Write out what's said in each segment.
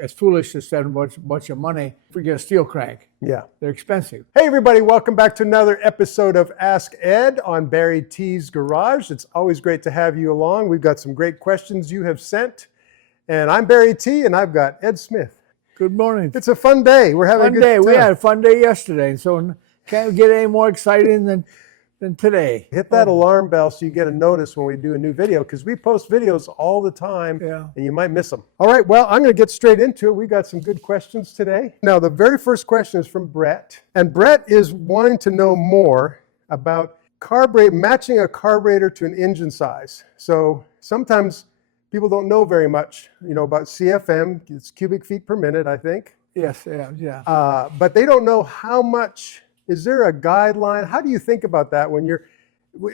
It's foolish to spend a bunch of money if we get a steel crank. Yeah. They're expensive. Hey everybody, welcome back to another episode of Ask Ed on BarryTsGarage. It's always great to have you along. We've got some great questions you have sent. And I'm Barry T, and I've got Ed Smith. Good morning. It's a fun day. We're having a good day. We had a fun day yesterday, so can't get any more exciting than today. Hit that alarm bell so you get a notice when we do a new video, because we post videos all the time, and you might miss them. All right, well, I'm going to get straight into it. We've got some good questions today. Now, the very first question is from Brett, and Brett is wanting to know more about matching a carburetor to an engine size. So sometimes people don't know very much, about CFM. It's cubic feet per minute, I think. Yes, yeah. But they don't know how much. Is there a guideline? How do you think about that when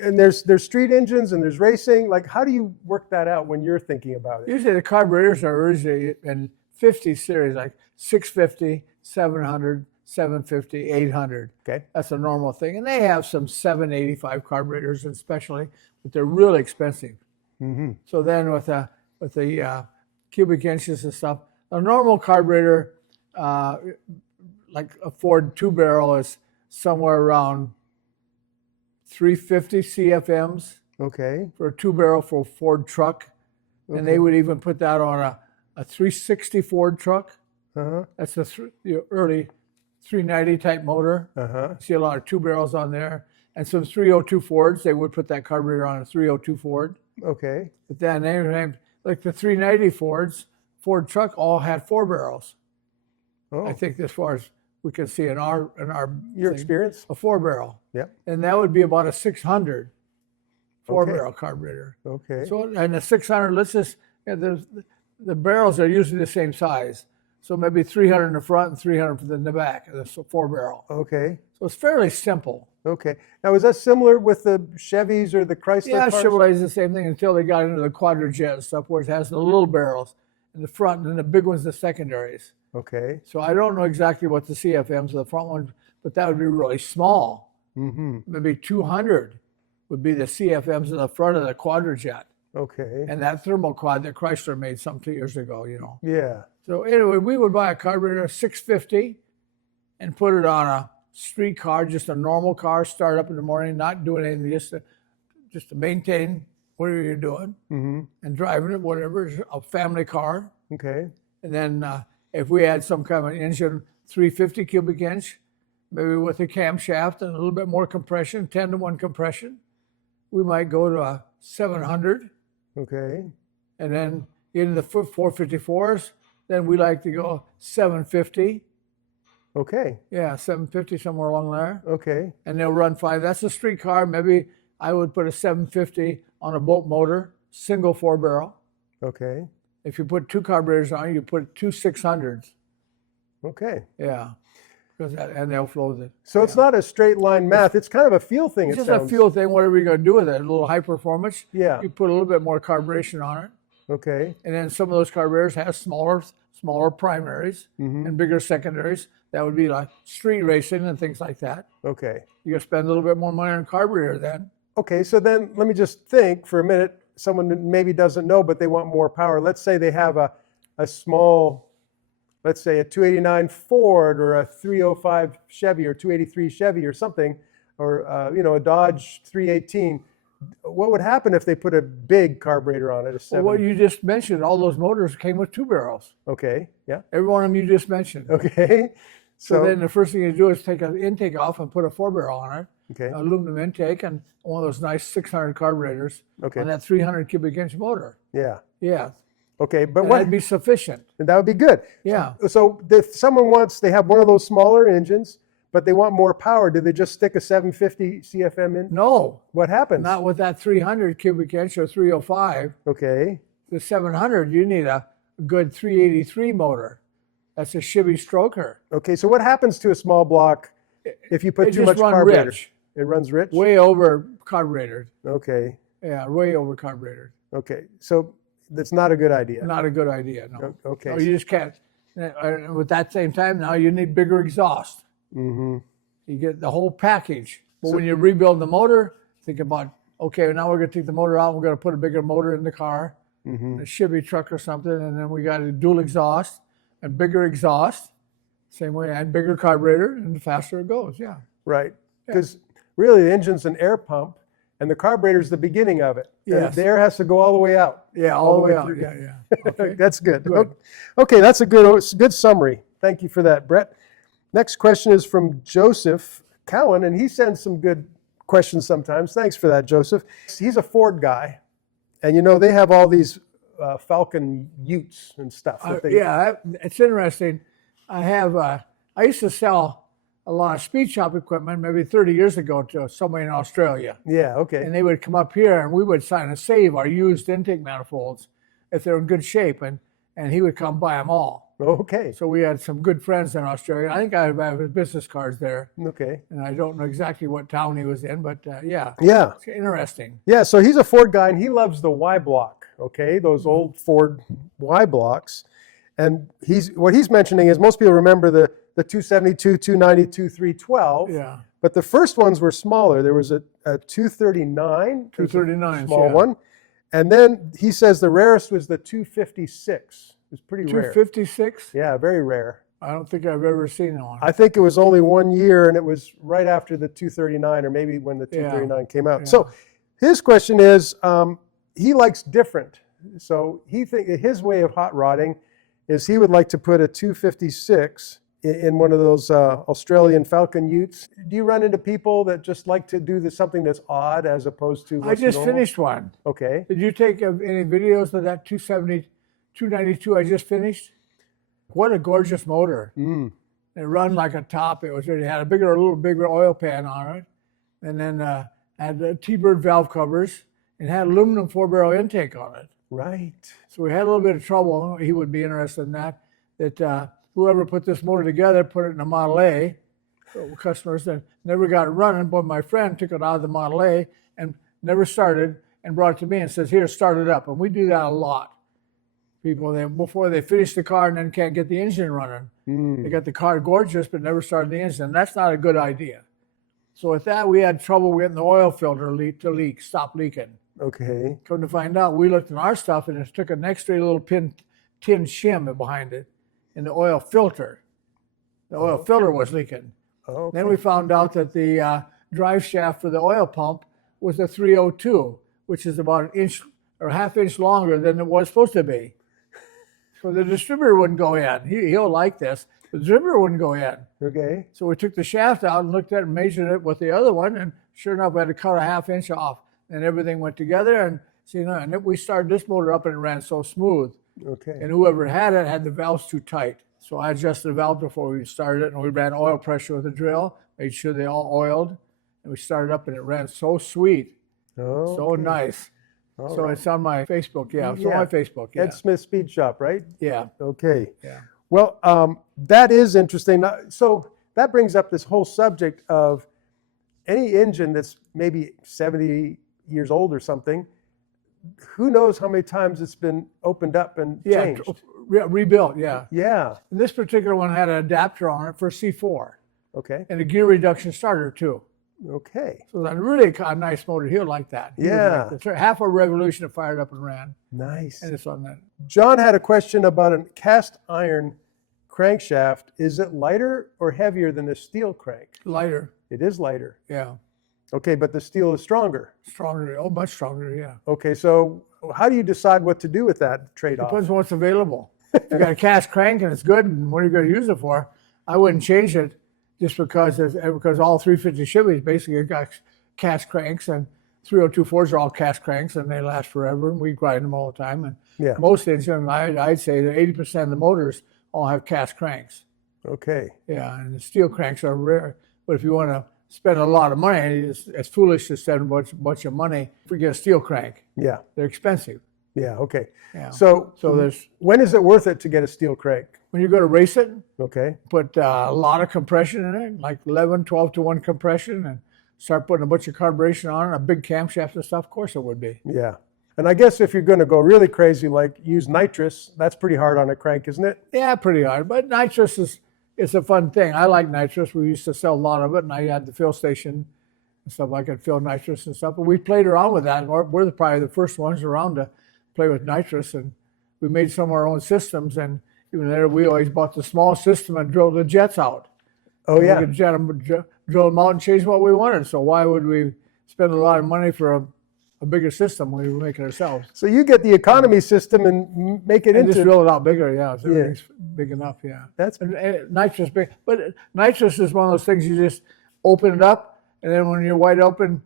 and there's street engines and there's racing? Like, how do you work that out when you're thinking about it? Usually the carburetors are originally in 50 series, like 650, 700, 750, 800. Okay. That's a normal thing. And they have some 785 carburetors especially, but they're really expensive. Mm-hmm. So then with the cubic inches and stuff, a normal carburetor, like a Ford 2-barrel, is somewhere around 350 CFMs. Okay. For a 2-barrel for a Ford truck. Okay. And they would even put that on a 360 Ford truck. Uh-huh. That's the early 390 type motor. Uh-huh. See a lot of 2-barrels on there. And some 302 Fords, they would put that carburetor on a 302 Ford. Okay. But then like the 390 Ford truck all had 4-barrels. Oh. I think as far as we can see in our your experience, a 4-barrel. Yeah. And that would be about a 600 4-barrel carburetor. Okay. So and the 600, let's just the barrels are usually the same size. So maybe 300 in the front and 300 in the back of the 4-barrel. Okay. So it's fairly simple. Okay. Now, is that similar with the Chevys or the Chrysler Yeah, cars? Chevrolet is the same thing until they got into the Quart-of-Gas stuff, where it has the little barrels in the front, and then the big ones, the secondaries. Okay. So I don't know exactly what the CFMs of the front one, but that would be really small. Mm-hmm. Maybe 200 would be the CFMs in the front of the Quadra-Jet. Okay. And that thermal quad that Chrysler made some 2 years ago, Yeah. So anyway, we would buy a carburetor, 650, and put it on a street car, just a normal car, start up in the morning, not doing anything, just to maintain whatever you're doing, mm-hmm. and driving it, whatever, a family car. Okay. And then if we had some kind of an engine, 350 cubic inch, maybe with a camshaft and a little bit more compression, 10-to-1 compression, we might go to a 700. Okay. And then into the 454s, then we like to go 750. Okay. Yeah, 750, somewhere along there. Okay. And they'll run 5. That's a street car. Maybe I would put a 750 on a boat motor, single 4-barrel. Okay. If you put 2 carburetors on, you put 2 600s. Okay. Yeah. And they'll flow it. So it's not a straight line math. It's kind of a feel thing. It's just a fuel thing, whatever you're going to do with it. A little high performance. Yeah. You put a little bit more carburation on it. Okay. And then some of those carburetors have smaller primaries, mm-hmm. and bigger secondaries. That would be like street racing and things like that. Okay. You spend a little bit more money on a carburetor then. Okay, so then let me just think for a minute. Someone that maybe doesn't know, but they want more power. Let's say they have a small, let's say a 289 Ford or a 305 Chevy or 283 Chevy or something, or a Dodge 318. What would happen if they put a big carburetor on it? Well, what you just mentioned, all those motors came with 2-barrels. Okay, yeah. Every one of them you just mentioned. Okay. So then the first thing you do is take an intake off and put a 4-barrel on it. Okay. Aluminum intake and one of those nice 600 carburetors on that 300 cubic inch motor. Yeah. Yeah. Okay, but that'd be sufficient. That would be good. Yeah. So if someone they have one of those smaller engines, but they want more power, do they just stick a 750 CFM in? No. What happens? Not with that 300 cubic inch or 305. Okay. The 700, you need a good 383 motor. That's a Shimming stroker. Okay, so what happens to a small block if you put too much carburetor? Rich. It runs rich? Way over carbureted. Okay. Yeah, way over carbureted. Okay, so that's not a good idea. Not a good idea, no. Okay. No, you just can't. With that same time, now you need bigger exhaust. Mm-hmm. You get the whole package. But when you rebuild the motor, think about, okay, now we're going to take the motor out. We're going to put a bigger motor in the car, a Chevy truck or something, and then we got a dual exhaust. and bigger exhaust, same way, and bigger carburetor, and the faster it goes, yeah. Right, because really the engine's an air pump, and the carburetor's the beginning of it. Yes. The air has to go all the way out. Yeah, all the way out, through. yeah. Okay. That's good. Okay, that's a good summary. Thank you for that, Brett. Next question is from Joseph Cowan, and he sends some good questions sometimes. Thanks for that, Joseph. He's a Ford guy, and they have all these Falcon Utes and stuff. It's interesting. I used to sell a lot of speed shop equipment maybe 30 years ago to somebody in Australia. Yeah, okay. And they would come up here and we would sign and save our used intake manifolds if they're in good shape, and he would come buy them all. Okay. So we had some good friends in Australia. I think I have his business cards there. Okay. And I don't know exactly what town he was in, but Yeah. It's interesting. Yeah, so he's a Ford guy and he loves the Y block, okay? Those old Ford Y blocks. And what he's mentioning is most people remember the 272, 292, 312. Yeah. But the first ones were smaller. There was a 239. 239, small one. And then he says the rarest was the 256. It was pretty rare. 256? Yeah, very rare. I don't think I've ever seen one. I think it was only 1 year, and it was right after the 239, or maybe when the 239 came out. Yeah. So his question is, he likes different. So his way of hot rodding is he would like to put a 256 in one of those Australian Falcon Utes. Do you run into people that just like to do something that's odd as opposed to I just normal? finished one. Okay. Did you take any videos of that 270, 292 I just finished? What a gorgeous motor. Mm. It run like a top. It had a little bigger oil pan on it. And then had the T-bird valve covers and had aluminum 4-barrel intake on it. Right. So we had a little bit of trouble. He would be interested in that whoever put this motor together put it in a Model A. So customers that never got it running, but my friend took it out of the Model A and never started and brought it to me and says, here, start it up. And we do that a lot. People, before they finish the car and then can't get the engine running. They got the car gorgeous, but never started the engine. That's not a good idea. So with that, we had trouble getting the oil filter stop leaking. Okay. Come to find out, we looked at our stuff and it took an extra little tin shim behind it in the oil filter. The oil filter was leaking. Okay. Then we found out that the drive shaft for the oil pump was a 302, which is about an inch or half inch longer than it was supposed to be. So the distributor wouldn't go in. He'll like this. The distributor wouldn't go in. Okay. So we took the shaft out and looked at it and measured it with the other one, and sure enough, we had to cut a half inch off. And everything went together, and and then we started this motor up and it ran so smooth. Okay. And whoever had it had the valves too tight. So I adjusted the valve before we started it, and we ran oil pressure with a drill, made sure they all oiled, and we started up and it ran so sweet, so nice. All so right. It's on my Facebook, It's on my Facebook, Ed Smith Speed Shop, right? Yeah. Okay. Yeah. Well, that is interesting. So that brings up this whole subject of any engine that's maybe 70 years old or something. Who knows how many times it's been opened up and changed? Rebuilt, yeah. Yeah. And this particular one had an adapter on it for C4. Okay. And a gear reduction starter, too. Okay. So that's really a nice motor. He'll like that. Yeah. Like half a revolution it fired up and ran. Nice. And it's on that. John had a question about a cast iron crankshaft. Is it lighter or heavier than a steel crank? Lighter. It is lighter. Yeah. Okay, but the steel is stronger. Stronger. Oh, much stronger, yeah. Okay, so how do you decide what to do with that trade-off? Depends on what's available. If you got a cast crank and it's good, and what are you going to use it for? I wouldn't change it just because all 350 Chevys basically got cast cranks, and 302 are all cast cranks, and they last forever, and we grind them all the time. And most engines, I'd say that 80% of the motors all have cast cranks. Okay. Yeah, and the steel cranks are rare. But if you want to spend a lot of money, it's foolish to spend a bunch of money if we get a steel crank. Yeah. They're expensive. Yeah, okay. Yeah. So there's when is it worth it to get a steel crank? when you go to race it, Okay. put a lot of compression in it, like 11, 12 to 1 compression, and start putting a bunch of carburation on it, a big camshaft and stuff. Of course it would be. Yeah. And I guess if you're going to go really crazy, like use nitrous, that's pretty hard on a crank, isn't it? Yeah, pretty hard. But nitrous it's a fun thing. I like nitrous. We used to sell a lot of it, and I had the fill station and stuff. I could fill nitrous and stuff. But we played around with that. We're probably the first ones around to play with nitrous, and we made some of our own systems, and even there, we always bought the small system and drilled the jets out. Oh, yeah. We could drill them out and change what we wanted. So why would we spend a lot of money for a bigger system when we would make it ourselves? So you get the economy system and make it And into... just drill it out bigger, yeah. So everything's big enough, yeah. That's... And nitrous big. But nitrous is one of those things you just open it up, and then when you're wide open,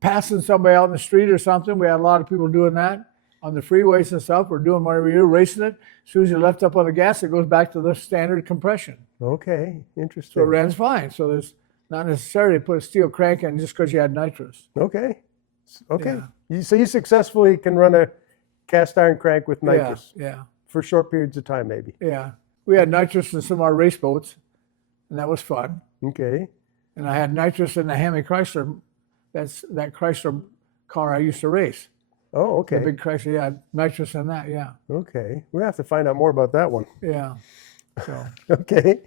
passing somebody out in the street or something, we had a lot of people doing that on the freeways and stuff, or doing whatever you're racing it. As soon as you left up on the gas, it goes back to the standard compression. Okay, interesting. So it runs fine. So there's not necessarily put a steel crank in just because you had nitrous. Okay. Okay. Yeah. So you successfully can run a cast iron crank with nitrous Yeah. for short periods of time, maybe. Yeah. We had nitrous in some of our race boats, and that was fun. Okay. And I had nitrous in the Hemi Chrysler. That's that Chrysler car I used to race. Oh, okay. The big Chrysler, yeah, nitrous in that, yeah. Okay. We'll have to find out more about that one. Yeah. So Okay.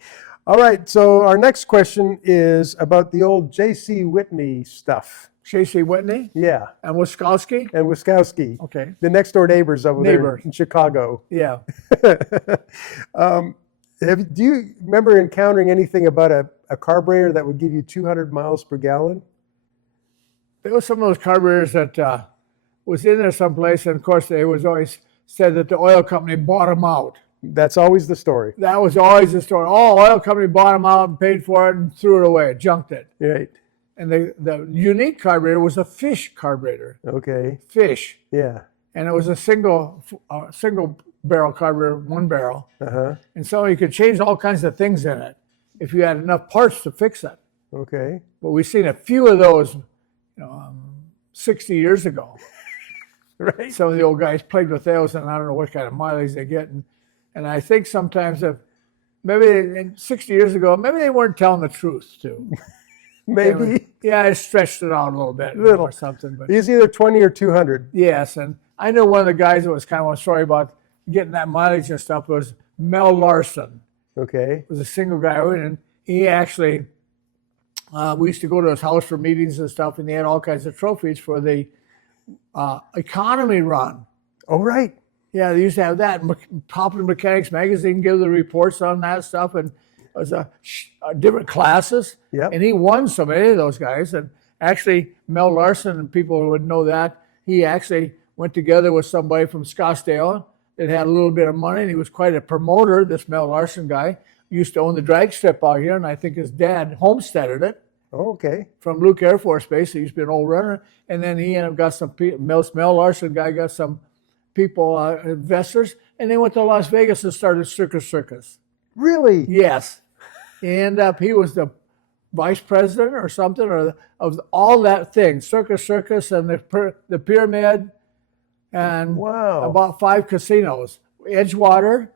All right. So our next question is about the old J.C. Whitney stuff. J.C. Whitney Yeah. and Wiskowski. And Wiskowski. Okay. The next door neighbors over there in Chicago. Yeah. Do you remember encountering anything about a carburetor that would give you 200 miles per gallon? There was some of those carburetors that was in there someplace, and of course they was always said that the oil company bought them out. That's always the story. That was always the story. Oh, oil company bought them out and paid for it and threw it away, junked it. Right. And the unique carburetor was a Fish carburetor. Okay. Fish. Yeah. And it was a single barrel carburetor, one barrel. Uh-huh. And so you could change all kinds of things in it if you had enough parts to fix it. Okay. But we've seen a few of those 60 years ago. Right. Some of the old guys played with those, and I don't know what kind of mileage they get. And I think sometimes maybe 60 years ago, maybe they weren't telling the truth too. Maybe. I stretched it out a little bit or something. But It's either 20 or 200. yes, and I knew one of the guys that was kind of sorry about getting that mileage and stuff was Mel Larson. Okay. Was a single guy, and he actually, we used to go to his house for meetings and stuff, and he had all kinds of trophies for the economy run. Oh, right. Yeah, they used to have that. Popular Mechanics Magazine give the reports on that stuff, and it was different classes. Yep. And he won so many of those guys. And actually, Mel Larson, and people who would know that, he actually went together with somebody from Scottsdale that had a little bit of money, and he was quite a promoter. This Mel Larson guy used to own the drag strip out here, and I think his dad homesteaded it. Oh, okay. From Luke Air Force Base. He used to be an old runner. And then he ended up got some people, Mel Larson guy got some people, investors, and they went to Las Vegas and started Circus. Really? Yes. And he was the vice president or something, of all that thing, Circus and the Pyramid, and Wow. about 5 casinos, Edgewater,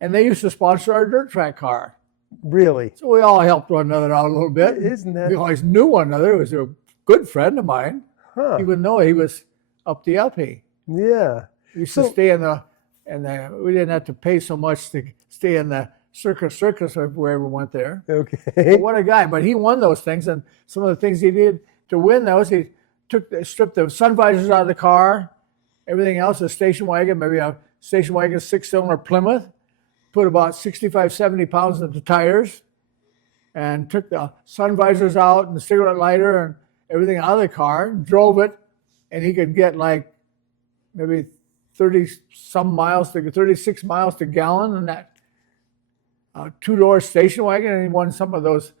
and they used to sponsor our dirt track car. Really? So we all helped one another out a little bit. Isn't that? We always knew one another. He was a good friend of mine, Huh. even though he was up the uppy. Yeah. We used to stay in the, we didn't have to pay so much to stay in the Circus if we ever went there. Okay. But what a guy. But he won those things, and some of the things he did to win those, he stripped the sun visors out of the car, everything else, a station wagon, maybe a station wagon 6-cylinder Plymouth, put about 65, 70 pounds of the tires, and took the sun visors out and the cigarette lighter and everything out of the car, and drove it, and he could get like maybe 36 miles to gallon in that 2-door station wagon, and he won some of those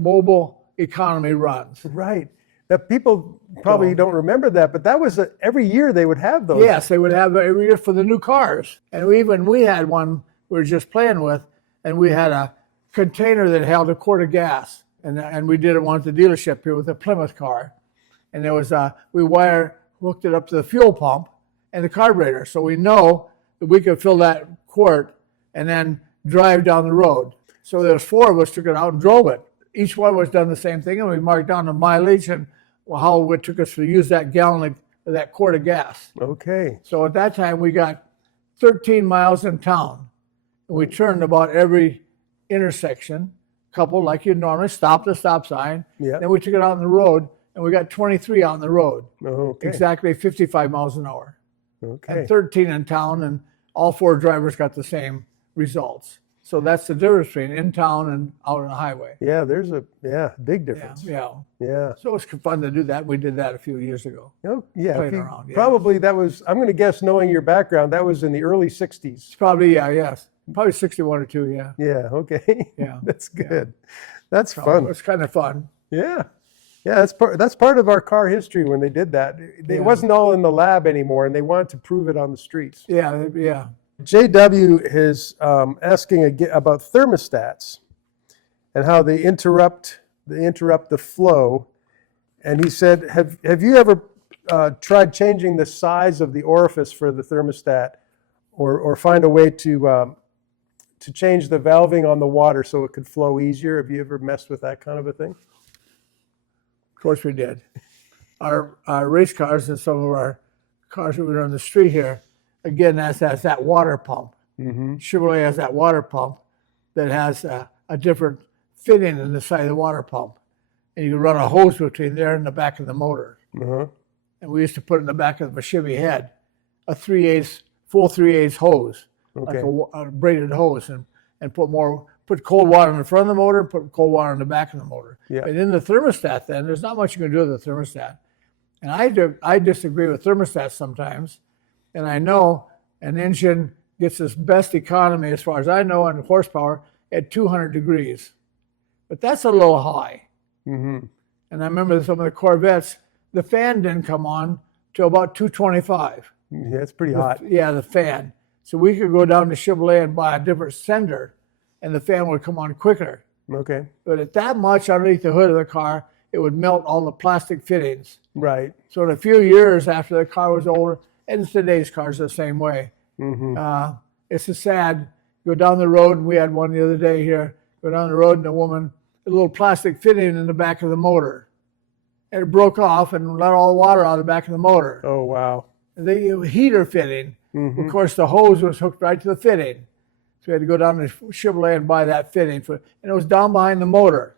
Mobil Economy runs. Right. That people probably don't remember that, but that was every year they would have those. Yes, they would have every year for the new cars. And we had one we were just playing with, and we had a container that held a quart of gas, and we did it one at the dealership here with a Plymouth car, and there was we hooked it up to the fuel pump and the carburetor, so we know that we could fill that quart and then drive down the road. So there was 4 of us took it out and drove it. Each one was done the same thing, and we marked down the mileage and how it took us to use that gallon of that quart of gas. Okay. So at that time we got 13 miles in town. We turned about every intersection, couple like you normally, stopped the stop sign. Yeah. Then we took it out on the road, and we got 23 out on the road. Okay. Exactly 55 miles an hour. Okay. And 13 in town, and all 4 drivers got the same results. So that's the difference between in town and out on the highway. Yeah, there's a big difference. Yeah. So it's fun to do that. We did that a few years ago. Oh, yeah. Playing around. Yeah. Probably that was, I'm going to guess, knowing your background, that was in the early 60s. It's probably, yes. Probably 61 or 2, yeah. Yeah, okay. Yeah. That's good. That's So fun. it's kind of fun. Yeah. Yeah, that's part of our car history when they did that. It wasn't all in the lab anymore, and they wanted to prove it on the streets. Yeah. JW is asking about thermostats and how they interrupt the flow. And he said, have you ever tried changing the size of the orifice for the thermostat, or find a way to change the valving on the water so it could flow easier? Have you ever messed with that kind of a thing? Of course we did. Our race cars and some of our cars that were on the street here, again, that's that water pump. Mm-hmm. Chevrolet has that water pump that has a different fitting in the side of the water pump. And you can run a hose between there and the back of the motor. Uh-huh. And we used to put it in the back of a Chevy head, a full 3/8 hose, Okay. like a braided hose, and put cold water in the front of the motor and put cold water in the back of the motor. Yeah. But in the thermostat, then, there's not much you can do with the thermostat. And I disagree with thermostats sometimes. And I know an engine gets its best economy, as far as I know, on horsepower at 200 degrees. But that's a little high. Mm-hmm. And I remember some of the Corvettes, the fan didn't come on till about 225. Yeah, it's pretty hot. Yeah, the fan. So we could go down to Chevrolet and buy a different sender, and the fan would come on quicker. Okay. But at that much underneath the hood of the car, it would melt all the plastic fittings. Right. So in a few years after the car was older, and today's cars the same way. Mm-hmm. It's a sad, go down the road, and we had one the other day here, go down the road, and a little plastic fitting in the back of the motor. And it broke off and let all the water out of the back of the motor. Oh, wow. The heater fitting, Mm-hmm. of course, the hose was hooked right to the fitting. So we had to go down to Chevrolet and buy that fitting. And it was down behind the motor.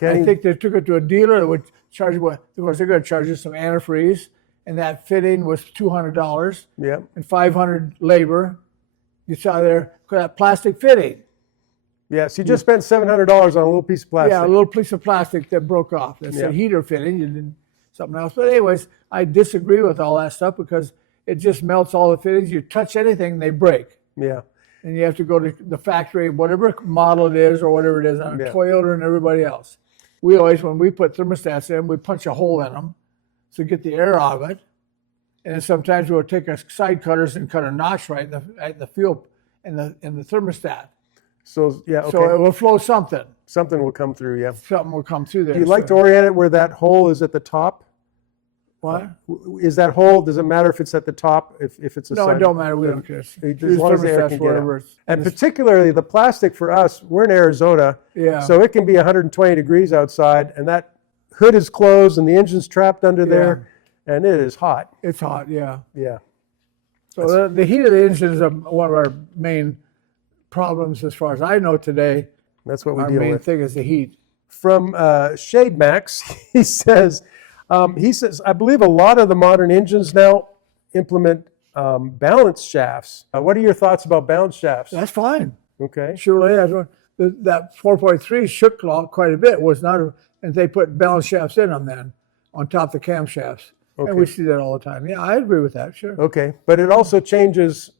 I think they took it to a dealer that would charge you, of course, they're going to charge you some antifreeze. And that fitting was $200. Yep. And $500 labor. You saw there, that plastic fitting. Yeah, so you just spent $700 on a little piece of plastic. Yeah, a little piece of plastic that broke off. That's a heater fitting. You did something else. But anyways, I disagree with all that stuff because it just melts all the fittings. You touch anything, they break. Yeah. And you have to go to the factory, whatever model it is or whatever it is, on Toyota and everybody else. We always, when we put thermostats in, we punch a hole in them to get the air out of it. And then sometimes we'll take our side cutters and cut a notch right in the fuel in the thermostat. So, yeah, okay. So it will flow something. Something will come through, yeah. Something will come through there. Do you like to orient it where that hole is at the top? What? Is that hole, does it matter if it's at the top, if it's a No, side? it don't matter. We don't care. As long as the air can get whatever. out. And particularly the plastic for us, we're in Arizona, so it can be 120 degrees outside, and that hood is closed and the engine's trapped under there, and it is hot. It's hot, yeah. Yeah. So the heat of the engine is one of our main problems as far as I know today. That's what we our deal main with. thing is the heat. From Shade Max, he says, I believe a lot of the modern engines now implement balance shafts. What are your thoughts about balance shafts? That's fine. Okay. Chevrolet, that 4.3 shook quite a bit, and they put balance shafts in them then, on top of the camshafts. Okay. And we see that all the time. Yeah, I agree with that, sure. Okay, but it also changes,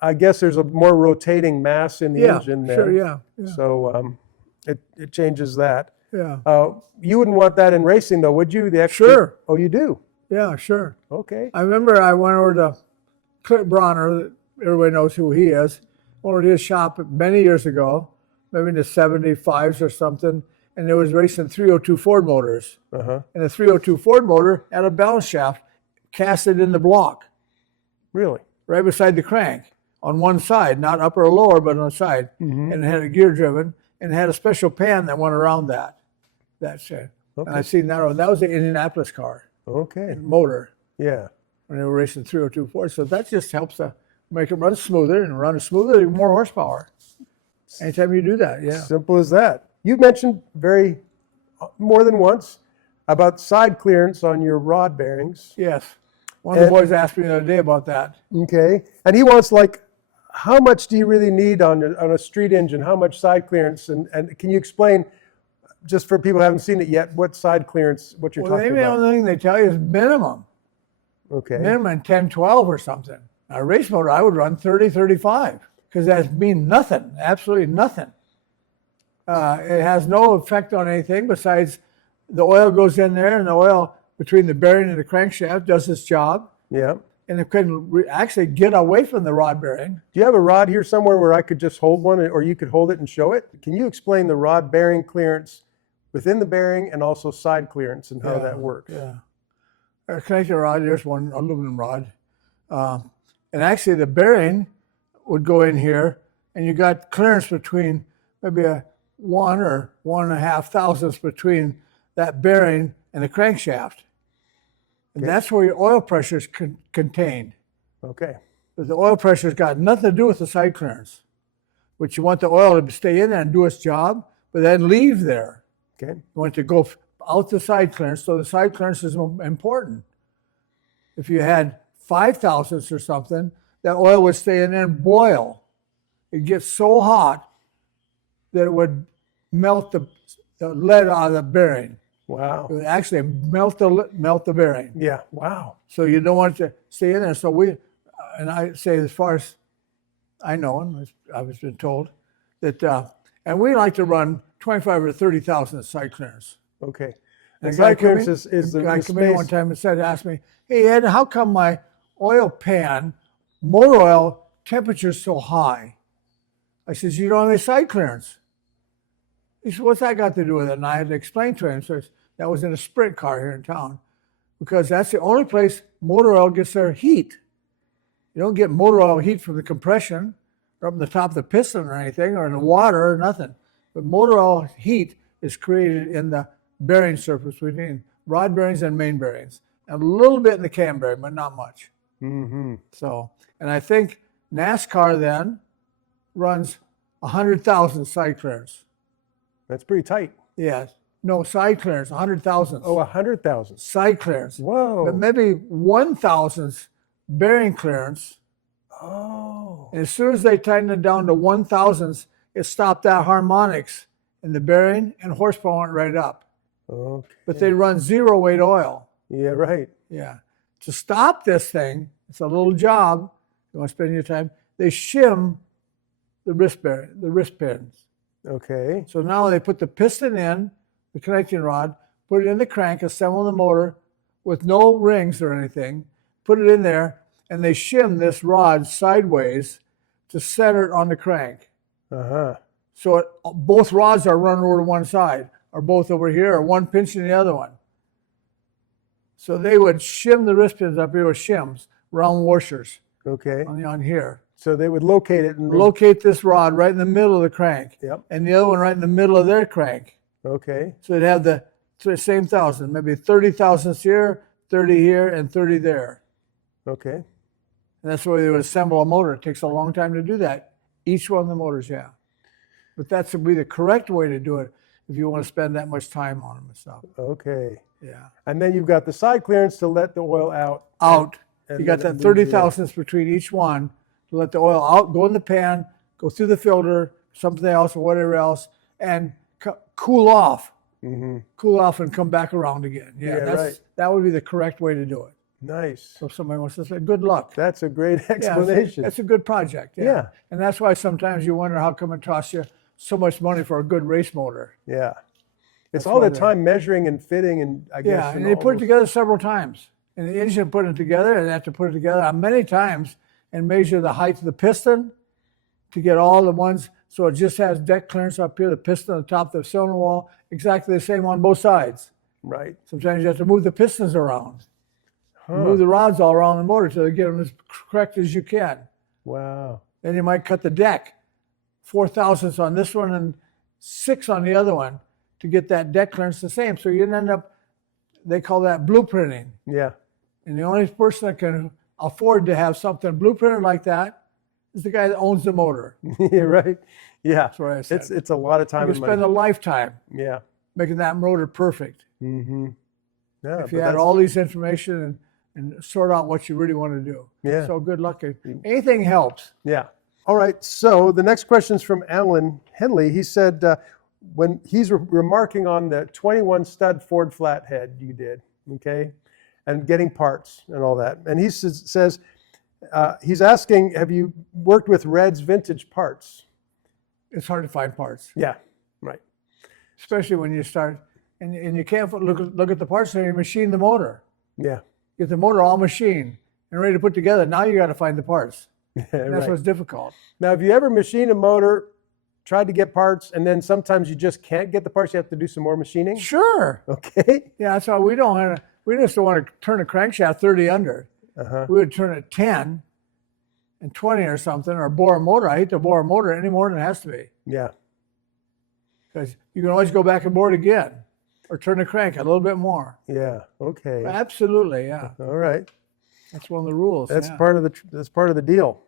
I guess there's a more rotating mass in the engine there. Sure, yeah. So it changes that. Yeah. You wouldn't want that in racing though, would you? Sure. Oh, you do? Yeah, sure. Okay. I remember I went over to Clint Brawner, everybody knows who he is, over to his shop many years ago, maybe in the 75s or something, and there was racing 302 Ford motors. Uh-huh. And the 302 Ford motor had a balance shaft casted in the block. Really? Right beside the crank, on one side, not upper or lower, but on the side. Mm-hmm. And it had a gear driven, and it had a special pan that went around that shit. Okay. And I seen that. That was the Indianapolis car. Okay. Motor. Yeah. When they were racing 302 Ford. So that just helps to make it run smoother, and run smoother, more horsepower. Anytime you do that, yeah. Simple as that. You mentioned more than once about side clearance on your rod bearings. Yes. One of the boys asked me the other day about that. Okay. And he wants like how much do you really need on a street engine? How much side clearance? And can you explain, just for people who haven't seen it yet, what side clearance, what you're talking Maybe about? the only thing they tell you is minimum. Okay. Minimum 10, 12 or something. A race motor, I would run 30, 35 because that means nothing, absolutely nothing. It has no effect on anything besides the oil goes in there, and the oil between the bearing and the crankshaft does its job. Yeah. And it couldn't actually get away from the rod bearing. Do you have a rod here somewhere where I could just hold one, or you could hold it and show it? Can you explain the rod bearing clearance within the bearing and also side clearance and how that works? Yeah. A connecting rod, there's one aluminum rod. And actually the bearing would go in here, and you got clearance between maybe a 1 or 1.5 thousandths between that bearing and the crankshaft. And that's where your oil pressure is contained. Okay. But the oil pressure's got nothing to do with the side clearance. But you want the oil to stay in there and do its job, but then leave there. Okay. You want it to go out the side clearance, so the side clearance is important. If you had 5 thousandths or something, that oil would stay in there and boil. It gets so hot that it would melt the lead out of the bearing. Wow. It would actually melt the bearing. Yeah. Wow. So you don't want it to stay in there. So and I say, as far as I know, and I was been told, that, and we like to run 25 or 30,000 side clearance. Okay. And side clearance is the guy space. came in one time and asked me, "Hey Ed, how come my oil pan, motor oil temperature's so high?" I says, "You don't have any side clearance." He said, "What's that got to do with it?" And I had to explain to him. So that was in a sprint car here in town, because that's the only place motor oil gets their heat. You don't get motor oil heat from the compression or up in the top of the piston or anything, or in the water or nothing. But motor oil heat is created in the bearing surface between rod bearings and main bearings, and a little bit in the cam bearing, but not much. Mm-hmm. So, and I think NASCAR then runs 100,000 side clearance. That's pretty tight. Yeah, no, side clearance, 100,000. Oh, 100,000. Side clearance. Whoa. But maybe 1,000th bearing clearance. Oh. And as soon as they tighten it down to 1,000th, it stopped that harmonics in the bearing, and horsepower went right up. Okay. But they run zero weight oil. Yeah, right. Yeah. To stop this thing, it's a little job. You want to spend your time. They shim the wrist pins. Okay. So now they put the piston in, the connecting rod, put it in the crank, assemble the motor with no rings or anything, put it in there, and they shim this rod sideways to center it on the crank. Uh-huh. So both rods are run over to one side, or both over here, or one pinching the other one. So they would shim the wrist pins up here with shims, round washers. Okay. On here. So they would locate it and locate this rod right in the middle of the crank. Yep. And the other one right in the middle of their crank. Okay. Oh, So it'd have the same thousand, maybe 30 thousandths here, 30 here, and 30 there. Okay. And that's the way they would assemble a motor. It takes a long time to do that. Each one of the motors, yeah. But that would be the correct way to do it if you want to spend that much time on them and stuff. Okay. Yeah. And then you've got the side clearance to let the oil out. Out. And You got then that it moves 30 around. thousandths between each one to let the oil out, go in the pan, go through the filter, something else or whatever else, and cool off. Mm-hmm. Cool off and come back around again. Yeah, right. That would be the correct way to do it. Nice. So if somebody wants to say, good luck. That's a great Yeah, explanation. it's a good project. Yeah. Yeah. And that's why sometimes you wonder how come it costs you so much money for a good race motor. Yeah. It's That's all why the time measuring and fitting and I guess. Yeah, and they all put it those- together several times. And the engine put it together, and they have to put it together many times and measure the height of the piston to get all the ones. So it just has deck clearance up here, the piston on the top of the cylinder wall, exactly the same on both sides. Right. Sometimes you have to move the pistons around, Huh. move the rods all around the motor till they get them as correct as you can. Wow. Then you might cut the deck 4 thousandths on this one and 6 on the other one to get that deck clearance the same. So you end up, they call that blueprinting. Yeah. And the only person that can afford to have something blueprinted like that is the guy that owns the motor. Yeah, right. Yeah. That's what I said. It's a lot of time You and could spend money. a lifetime Yeah. making that motor perfect. Mm-hmm. Yeah. If you but had that's- all these information and sort out what you really want to do. Yeah. So good luck. Anything helps. Yeah. All right, so the next question is from Alan Henley. He said, when he's remarking on the 21 stud Ford Flathead you did, okay, and getting parts and all that. And he says, he's asking, have you worked with Red's vintage parts? It's hard to find parts. Yeah, right. Especially when you start, and you can't look at the parts and you machine the motor. Yeah. Get the motor all machined and ready to put together. Now you got to find the parts. And that's Right. what's difficult. Now, have you ever machined a motor, tried to get parts, and then sometimes you just can't get the parts, you have to do some more machining? Sure. Okay. Yeah, that's why we just don't want to turn a crankshaft 30 under. Uh-huh. We would turn it 10 and 20 or something, or bore a motor. I hate to bore a motor any more than it has to be. Yeah. Because you can always go back and bore it again, or turn the crank a little bit more. Yeah. Okay. Absolutely, yeah. All right. That's one of the rules. That's yeah. part of the deal.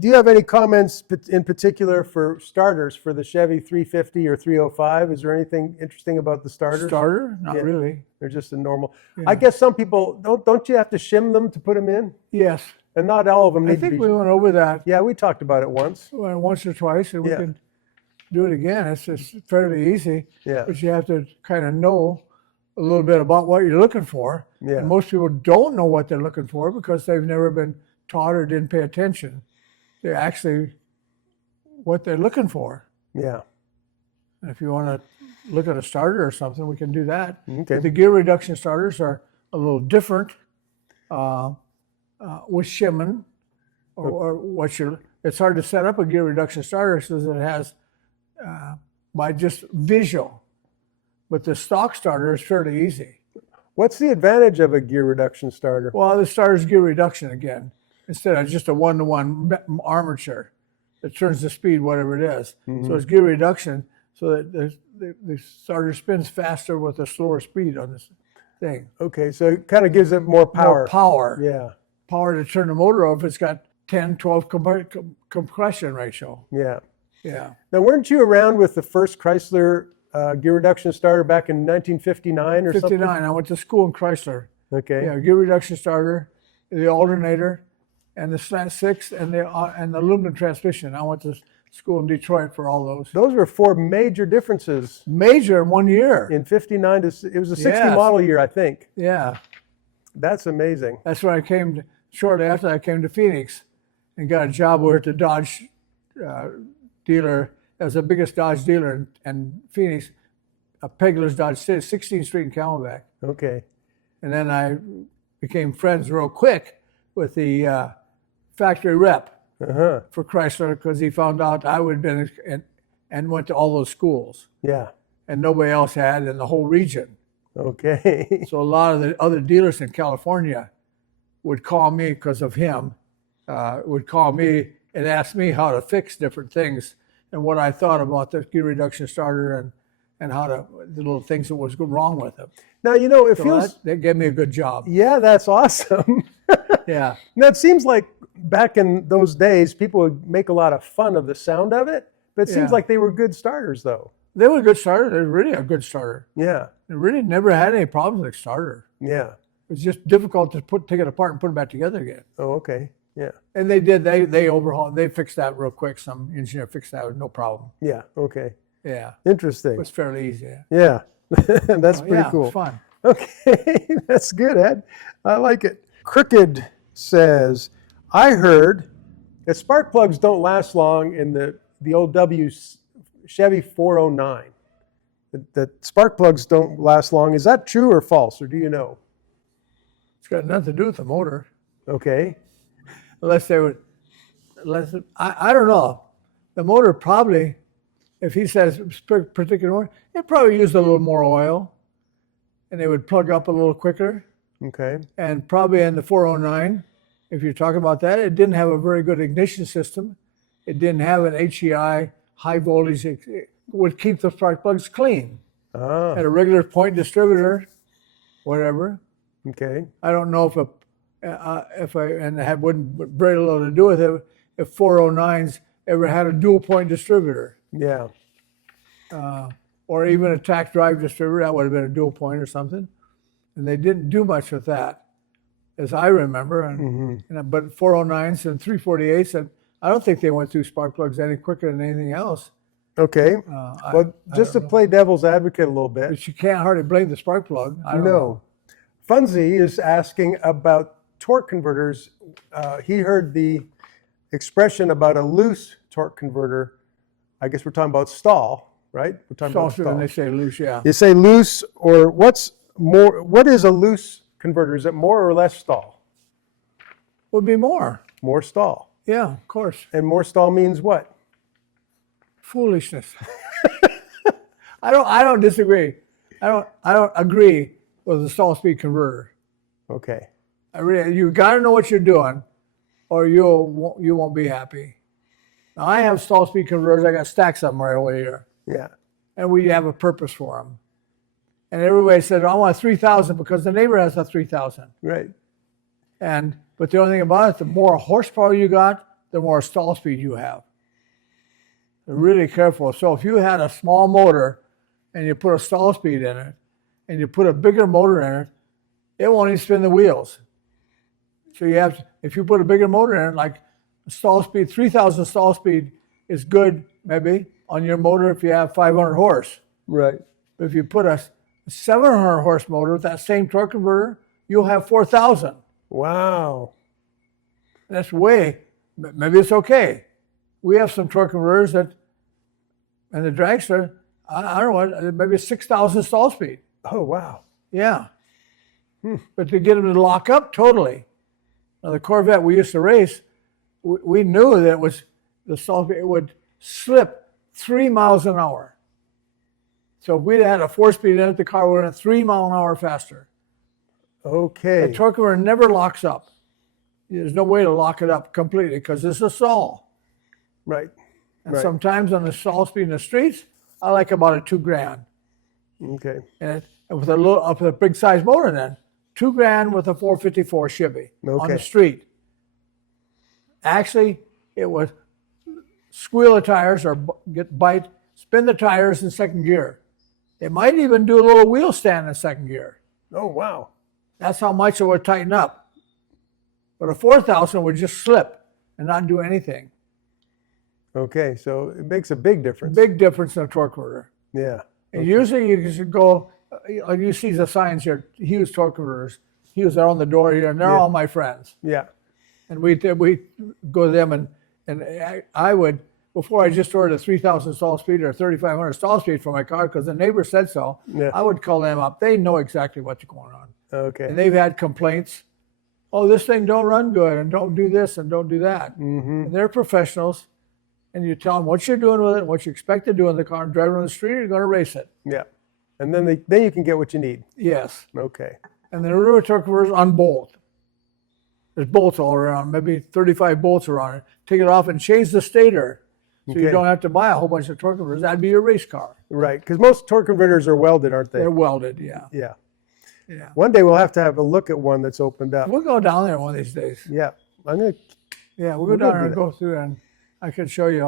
Do you have any comments in particular for starters for the Chevy 350 or 305? Is there anything interesting about the starters? Starter? Not Yeah. really. They're just a normal. Yeah. I guess some people don't you have to shim them to put them in? Yes. And not all of them I need to think be. we went over that Yeah, we talked about it once. once or twice, and we Yeah. can do it again. It's fairly easy. Yeah. But you have to kind of know a little bit about what you're looking for. Yeah. And most people don't know what they're looking for because they've never been taught or didn't pay attention. They're actually what they're looking for. Yeah. And if you want to look at a starter or something, we can do that. Okay. But the gear reduction starters are a little different with shimming or it's hard to set up a gear reduction starter because it has by just visual. But the stock starter is fairly easy. What's the advantage of a gear reduction starter? Well, the starter's gear reduction again, instead of just a one-to-one armature that turns the speed, whatever it is. Mm-hmm. So it's gear reduction so that the starter spins faster with a slower speed on this thing. Okay, so it kind of gives it more power. More power. Yeah. Power to turn the motor off. It's got 10, 12 compression ratio. Yeah. Yeah. Now, weren't you around with the first Chrysler gear reduction starter back in 1959 or 59. something? I went to school in Chrysler. Okay. Yeah, gear reduction starter, the alternator, and the slant six, and the aluminum transmission. I went to school in Detroit for all those. Those were four major differences Major in 1 year. in 59 to, it was a 60 Yes. model year, I think. Yeah. That's amazing. That's when I came, shortly after I came to Phoenix and got a job over at the Dodge dealer. That was the biggest Dodge dealer in Phoenix, Pegler's Dodge City, 16th Street in Camelback. Okay. And then I became friends real quick with the factory rep Uh-huh. for Chrysler because he found out I would been and went to all those schools Yeah. and nobody else had in the whole region. Okay. So a lot of the other dealers in California would call me because of him, would call me and ask me how to fix different things and what I thought about the gear reduction starter and how to, the little things that was wrong with it. Now, you know, it So feels, that gave me a good job. yeah, that's awesome. Yeah. Now, it seems like back in those days, people would make a lot of fun of the sound of it, but it seems Yeah. like they were good starters, though. They were a good starter. They were really a good starter. Yeah. They really never had any problems with the starter. Yeah. It was just difficult to take it apart and put it back together again. Oh, okay. Yeah. And they did. They overhauled. They fixed that real quick. Some engineer fixed that with no problem. Yeah. Okay. Yeah. Interesting. It was fairly easy. Yeah. That's pretty Yeah, cool. it's fun. Okay. That's good, Ed. I like it. Crooked says, I heard that spark plugs don't last long in the old Chevy 409. That spark plugs don't last long. Is that true or false, or do you know? It's got nothing to do with the motor. Okay. Unless they would, I don't know. The motor probably, if he says particular motor, it probably used a little more oil and they would plug up a little quicker. Okay. And probably in the 409, if you're talking about that, it didn't have a very good ignition system. It didn't have an HEI, high voltage, it would keep the spark plugs clean. Ah. Had a regular point distributor, whatever. Okay. I don't know and it had very little to do with it if 409s ever had a dual point distributor Yeah. or even a tack drive distributor. That would have been a dual point or something. And they didn't do much with that, as I remember. But 409s and 348s, and I don't think they went through spark plugs any quicker than anything else. Okay. Well, just to play devil's advocate a little bit. But you can't hardly blame the spark plug. I don't know. Funzy is asking about torque converters. He heard the expression about a loose torque converter. I guess we're talking about stall, right? We're talking about stall. And they say loose, yeah. You say loose, or what is a loose converter? Is it more or less stall? Would be more. More stall. Yeah, of course. And more stall means what? Foolishness. I don't disagree. I don't agree with the stall speed converter. Okay. You got to know what you're doing, or you won't be happy. Now, I have stall speed converters. I got stacks of them right over here. Yeah. And we have a purpose for them. And everybody said, I want 3,000 because the neighbor has a 3,000. Right. But the only thing about it, the more horsepower you got, the more stall speed you have. They're really careful. So if you had a small motor and you put a stall speed in it, and you put a bigger motor in it, it won't even spin the wheels. So if you put a bigger motor in it, like stall speed, 3,000 stall speed is good maybe on your motor if you have 500 horse. Right. But if you put a 700 horse motor with that same torque converter, you'll have 4,000. Wow. That's maybe it's okay. We have some torque converters and the dragster, I don't know, maybe 6,000 stall speed. Oh, wow. Yeah. But to get them to lock up, totally. Now, the Corvette we used to race, we knew that the stall speed, it would slip 3 miles an hour. So if we'd had a 4-speed in it, the car would have 3 miles an hour faster. Okay. The torque converter never locks up. There's no way to lock it up completely because it's a stall. Right. And sometimes on the stall speed in the streets, I like about a $2,000. Okay. And with a big size motor then, $2,000 with a 454 Chevy on the street. Actually, it was squeal the tires or spin the tires in second gear. They might even do a little wheel stand in second gear. Oh, wow. That's how much it would tighten up. But a 4,000 would just slip and not do anything. Okay, so it makes a big difference. Big difference in a torque converter. Yeah. And usually you should go, like you see the signs here, Hughes torque converters. Hughes are on the door here, and they're all my friends. Yeah. And we go to them, and I would, before I just ordered a 3,000 stall speed or a 3,500 stall speed for my car, because the neighbor said so, I would call them up. They know exactly what's going on. Okay. And they've had complaints. Oh, this thing don't run good, and don't do this, and don't do that. Mm-hmm. And they're professionals. And you tell them what you're doing with it, what you expect to do in the car, and drive it on the street, or you're going to race it. Yeah. And then you can get what you need. Yes. Okay. And the rear torque converters unbolt. There's bolts all around, maybe 35 bolts around it. Take it off and change the stator. So you don't have to buy a whole bunch of torque converters. That'd be your race car. Right. Because most torque converters are welded, aren't they? They're welded, yeah. Yeah. Yeah. One day we'll have to have a look at one that's opened up. We'll go down there one of these days. Yeah. We'll go down there and go through and I can show you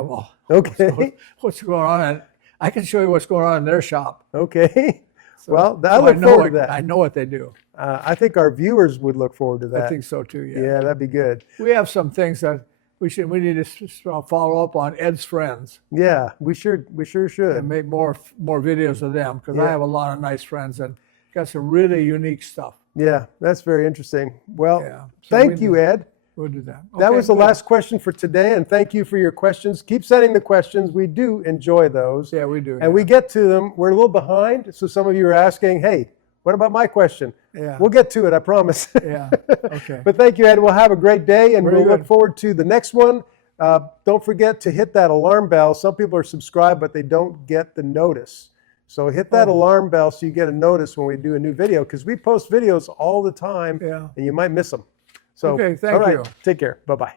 what's going on. And I can show you what's going on in their shop. Okay. So, well, I look forward to that. I know what they do. I think our viewers would look forward to that. I think so too, yeah. Yeah, that'd be good. We have some things that we need to follow up on. Ed's friends. Yeah, we sure should. And make more videos of them because I have a lot of nice friends and got some really unique stuff. Yeah, that's very interesting. Well, thank you, Ed. We'll do that. Okay, that was the last question for today, and thank you for your questions. Keep sending the questions. We do enjoy those. Yeah, we do. And we get to them. We're a little behind, so some of you are asking, hey, what about my question? Yeah. We'll get to it, I promise. Yeah, okay. But thank you, Ed. We'll have a great day, and we'll good. look forward to the next one. Don't forget to hit that alarm bell. Some people are subscribed, but they don't get the notice. So hit that alarm bell so you get a notice when we do a new video, because we post videos all the time, and you might miss them. So, okay, thank all right, you. Take care. Bye-bye.